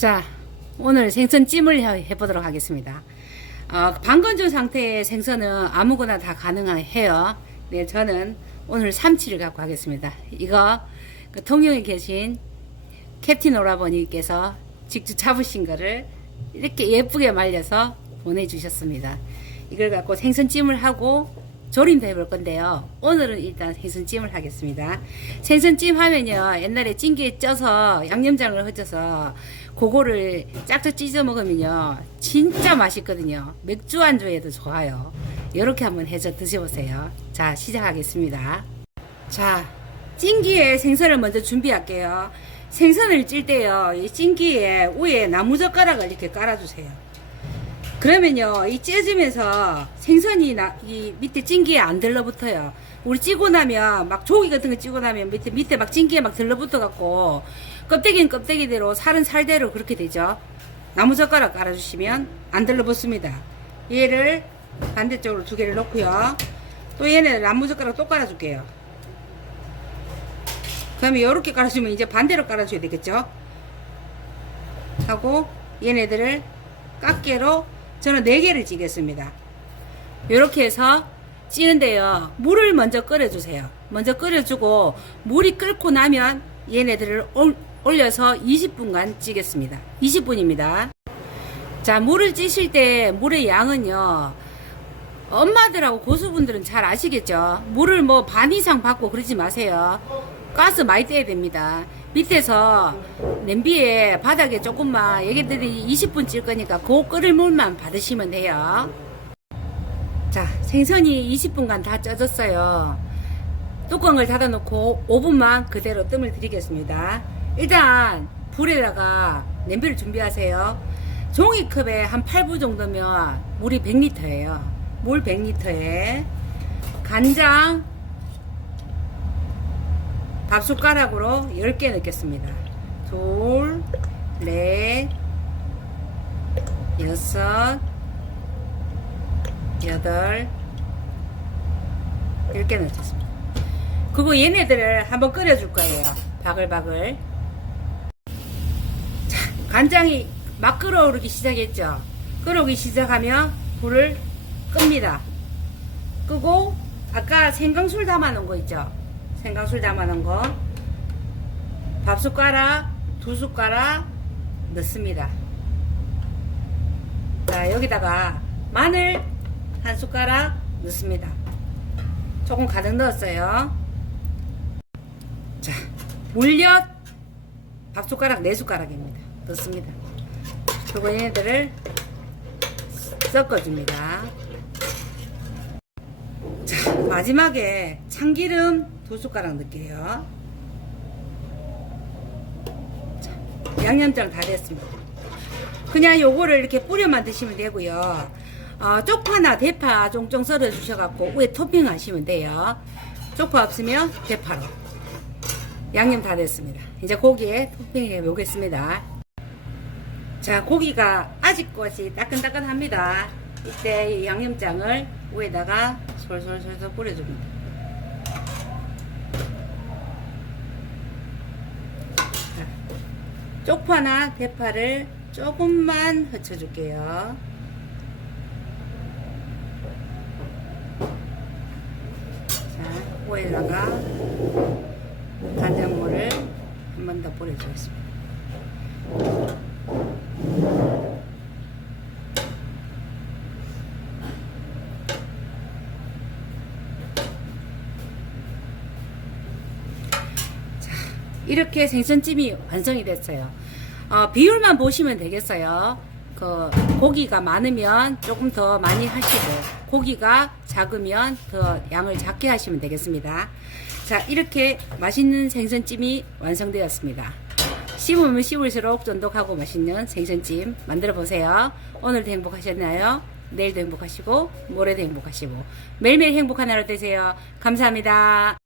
자, 오늘 생선찜을 해- 해보도록 하겠습니다. 어, 방건조 상태의 생선은 아무거나 다 가능해요. 네, 저는 오늘 삼치를 갖고 하겠습니다. 이거 그 통영에 계신 캡틴 오라버니께서 직접 잡으신 거를 이렇게 예쁘게 말려서 보내주셨습니다. 이걸 갖고 생선찜을 하고 조림도 해볼 건데요. 오늘은 일단 생선찜을 하겠습니다. 생선찜 하면요. 옛날에 찜기에 쪄서 양념장을 흩어서 그거를 짝짝 찢어 먹으면요. 진짜 맛있거든요. 맥주 안주에도 좋아요. 이렇게 한번 해서 드셔보세요. 자, 시작하겠습니다. 자, 찜기에 생선을 먼저 준비할게요. 생선을 찔 때요, 이 찜기에 위에 나무젓가락을 이렇게 깔아주세요. 그러면요, 이 찢으면서 생선이 나, 이 밑에 찜기에 안 들러붙어요. 우리 찌고 나면, 막 조기 같은 거 찌고 나면 밑에, 밑에 막 찜기에 막 들러붙어 갖고, 껍데기는 껍데기대로, 살은 살대로 그렇게 되죠. 나무젓가락 깔아주시면 안 들러붙습니다. 얘를 반대쪽으로 두 개를 놓고요. 또 얘는 나무젓가락 또 깔아줄게요. 그러면 이렇게 깔아주면 이제 반대로 깔아줘야 되겠죠? 하고 얘네들을 깎개로 저는 4개를 찌겠습니다. 이렇게 해서 찌는데요. 물을 먼저 끓여주세요. 먼저 끓여주고 물이 끓고 나면 얘네들을 올- 올려서 20분간 찌겠습니다. 20분입니다. 자, 물을 찌실 때 물의 양은요. 엄마들하고 고수분들은 잘 아시겠죠? 물을 뭐 반 이상 받고 그러지 마세요. 가스 많이 떼야 됩니다. 밑에서 냄비에 바닥에 조금만 얘기들이 20분 찔 거니까 그 끓을 물만 받으시면 돼요. 자, 생선이 20분간 다 쪄졌어요. 뚜껑을 닫아놓고 5분만 그대로 뜸을 들이겠습니다. 일단 불에다가 냄비를 준비하세요. 종이컵에 한 8부 정도면 물이 100리터예요. 물 100리터에 간장 밥 숟가락으로 10개 넣겠습니다. 둘, 넷, 여섯, 여덟, 10개 넣겠습니다. 그거 얘네들을 한번 끓여줄 거예요. 바글바글. 자, 간장이 막 끓어오르기 시작했죠. 끓어오기 시작하면 불을 끕니다. 끄고 아까 생강술 담아 놓은 거 있죠. 생강술 담아놓은 거 밥 숟가락 두 숟가락 넣습니다. 자 여기다가 마늘 한 숟가락 넣습니다. 조금 가득 넣었어요. 자 물엿 밥 숟가락 네 숟가락입니다. 넣습니다. 그리고 얘네들을 섞어줍니다. 자, 마지막에 참기름 두 숟가락 넣을게요. 자, 양념장 다 됐습니다. 그냥 요거를 이렇게 뿌려만 드시면 되고요. 어, 쪽파나 대파 종종 썰어 주셔갖고 위에 토핑 하시면 돼요. 쪽파 없으면 대파로. 양념 다 됐습니다. 이제 고기에 토핑해 보겠습니다. 자, 고기가 아직까지 따끈따끈합니다. 이때 이 양념장을 위에다가 솔솔솔솔 뿌려줍니다. 쪽파나 대파를 조금만 흩쳐줄게요. 자, 위에다가 간장물을 한 번 더 뿌려주겠습니다. 이렇게 생선찜이 완성이 됐어요. 어, 비율만 보시면 되겠어요. 그 고기가 많으면 조금 더 많이 하시고 고기가 작으면 더 양을 작게 하시면 되겠습니다. 자 이렇게 맛있는 생선찜이 완성되었습니다. 씹으면 씹을수록 쫀득하고 맛있는 생선찜 만들어 보세요. 오늘도 행복하셨나요? 내일도 행복하시고 모레도 행복하시고 매일매일 행복한 하루 되세요. 감사합니다.